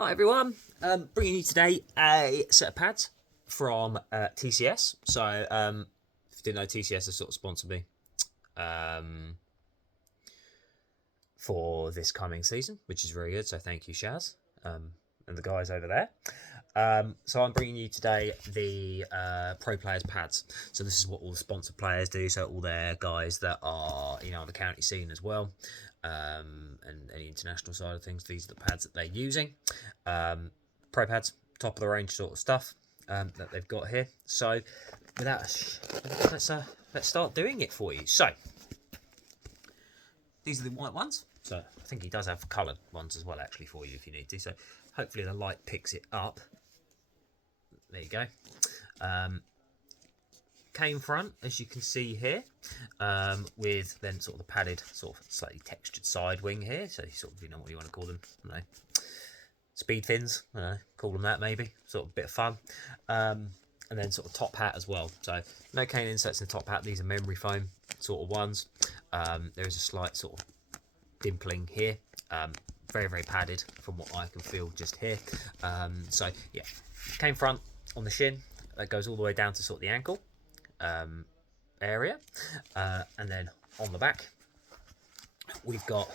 Hi everyone, bringing you today a set of pads from TCS. So if you didn't know, TCS has sort of sponsored me for this coming season, which is very good. So thank you, Shaz, and the guys over there. So I'm bringing you today the Pro Players pads. So this is what all the sponsored players do. So all their guys that are on the county scene as well, and any international side of things. These are the pads that they're using. Pro pads, top of the range sort of stuff that they've got here. So let's start doing it for you. So these are the white ones. So I think he does have coloured ones as well, actually, for you if you need to. So hopefully the light picks it up. There you go. Cane front, as you can see here, with then sort of the padded, sort of slightly textured side wing here. So sort of, what you want to call them, I don't know, speed fins, I don't know, call them that maybe, sort of a bit of fun. And then sort of top hat as well. So no cane inserts in the top hat. These are memory foam sort of ones. There is a slight sort of dimpling here. Very, very padded from what I can feel just here. So yeah, cane front on the shin. That goes all the way down to sort of the ankle area. And then on the back, we've got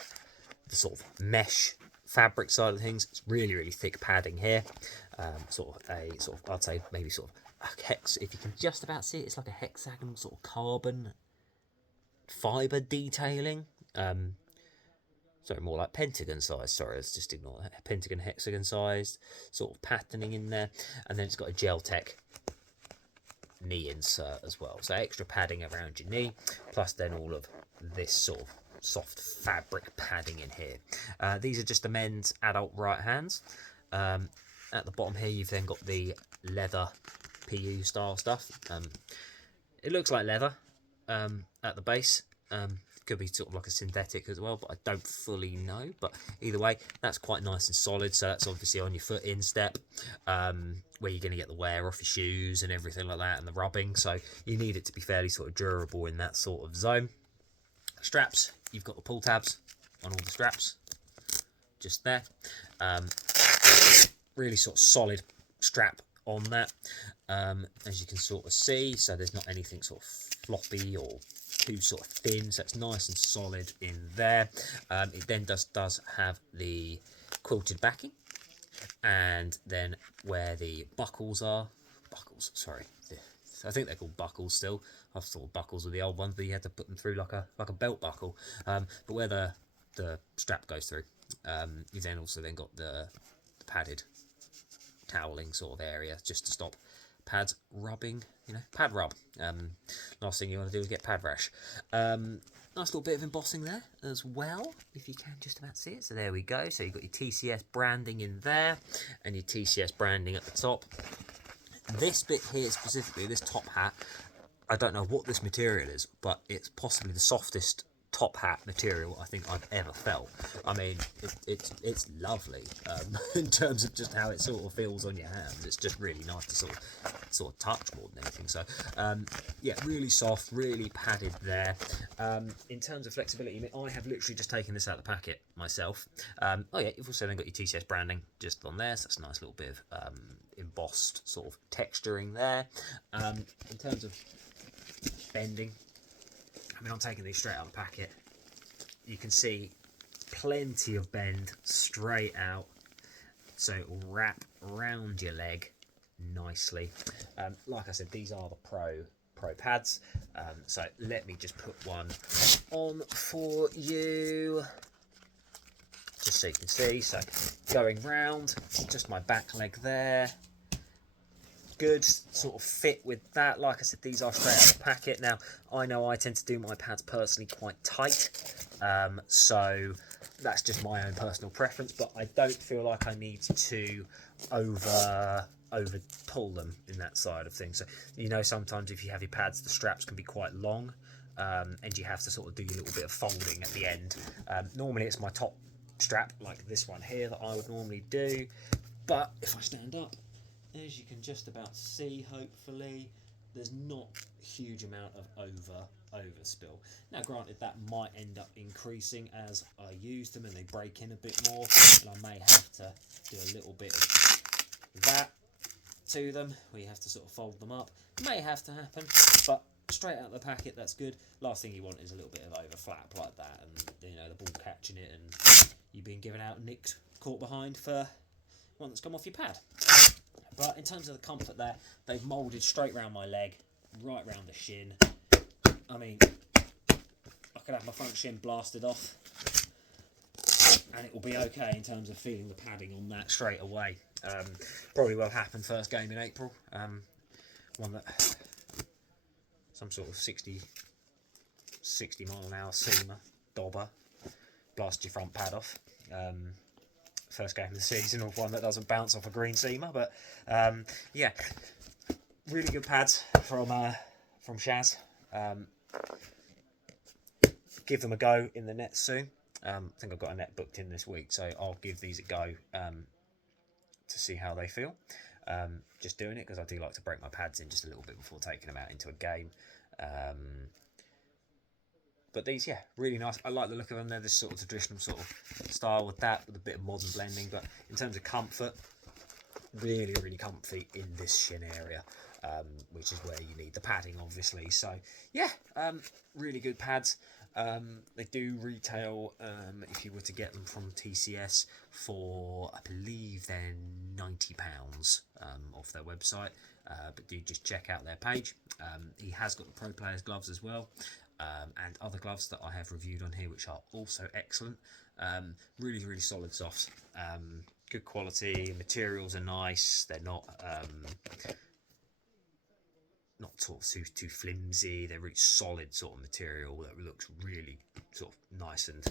the sort of mesh fabric side of things. It's really, really thick padding here. I'd say maybe sort of a hex, if you can just about see it, it's like a hexagon sort of carbon fibre detailing. Sorry, more like pentagon size. Sorry, let's just ignore that. Pentagon, hexagon sized sort of patterning in there. And then it's got a Gel-Tec knee insert as well. So extra padding around your knee, plus then all of this sort of soft fabric padding in here. These are just the men's adult right hands. At the bottom here, you've then got the leather PU style stuff. It looks like leather at the base. Could be sort of like a synthetic as well, but I don't fully know. But either way, that's quite nice and solid. So that's obviously on your foot instep, where you're going to get the wear off your shoes and everything like that, and the rubbing. So you need it to be fairly sort of durable in that sort of zone. Straps, you've got the pull tabs on all the straps, just there. Really sort of solid strap on that, as you can sort of see. So there's not anything sort of floppy or too sort of thin, so it's nice and solid in there. It then does have the quilted backing, and then where the buckles are, sorry, I think they're called buckles still. I've thought buckles were the old ones, but you had to put them through like a belt buckle. But where the strap goes through, you've then also got the padded toweling sort of area, just to stop pads rubbing, pad rub. Last thing you want to do is get pad rash. Nice little bit of embossing there as well, if you can just about see it. So there we go. So you've got your TCS branding in there, and your TCS branding at the top. This bit here specifically, this top hat, I don't know what this material is, but it's possibly the softest top hat material I think I've ever felt. I mean, it's lovely in terms of just how it sort of feels on your hands. It's just really nice to sort of touch more than anything. So yeah, really soft, really padded there. In terms of flexibility, I have literally just taken this out of the packet myself. Oh yeah, you've also then got your TCS branding just on there, so that's a nice little bit of embossed sort of texturing there. In terms of bending, I'm taking these straight out of the packet. You can see plenty of bend straight out, so it will wrap around your leg nicely. Like I said, these are the Pro pads. So let me just put one on for you, just so you can see. So going round, just my back leg there. Good sort of fit with that. Like I said, these are straight out of the packet. Now, I know I tend to do my pads personally quite tight, so that's just my own personal preference, but I don't feel like I need to over pull them in that side of things. So sometimes if you have your pads, the straps can be quite long, and you have to sort of do your little bit of folding at the end. Normally it's my top strap like this one here that I would normally do, but if I stand up, as you can just about see, hopefully, there's not a huge amount of overspill. Now, granted, that might end up increasing as I use them and they break in a bit more, and I may have to do a little bit of that to them, where you have to sort of fold them up. May have to happen, but straight out of the packet, that's good. Last thing you want is a little bit of overflap like that, and you know, the ball catching it and you being given out, nicked, caught behind for one that's come off your pad. But in terms of the comfort there, they've moulded straight round my leg, right round the shin. I mean, I could have my front shin blasted off and it will be okay in terms of feeling the padding on that straight away. Probably will happen first game in April. One that, some sort of 60 mile an hour seamer, dobber, blast your front pad off. First game of the season, or one that doesn't bounce off a green seamer. But yeah, really good pads from Shaz. Give them a go in the net soon. I think I've got a net booked in this week, so I'll give these a go to see how they feel. Just doing it because I do like to break my pads in just a little bit before taking them out into a game. But these, yeah, really nice. I like the look of them. They're this sort of traditional sort of style with that, with a bit of modern blending. But in terms of comfort, really, really comfy in this shin area, which is where you need the padding, obviously. So, yeah, really good pads. They do retail, if you were to get them from TCS, for, I believe they're £90 off their website. But do just check out their page. He has got the Pro Players gloves as well. And other gloves that I have reviewed on here, which are also excellent. Really, really solid softs. Good quality. Materials are nice. They're not sort of too flimsy. They're really solid sort of material that looks really sort of nice and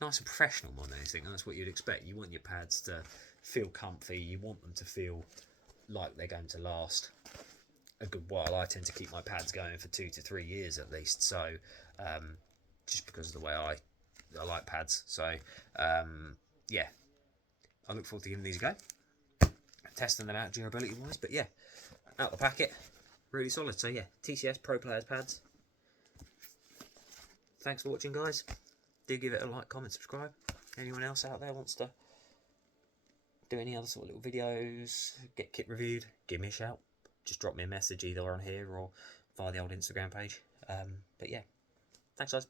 professional more than anything. And that's what you'd expect. You want your pads to feel comfy. You want them to feel like they're going to last a good while. I tend to keep my pads going for 2 to 3 years at least, so just because of the way I like pads. So yeah, I look forward to giving these a go, testing them out durability wise. But yeah, out the packet, really solid. So yeah, TCS Pro Players pads. Thanks for watching, guys. Do give it a like, comment, subscribe. Anyone else out there wants to do any other sort of little videos, get kit reviewed, give me a shout. Just drop me a message either on here or via the old Instagram page. But yeah, thanks guys.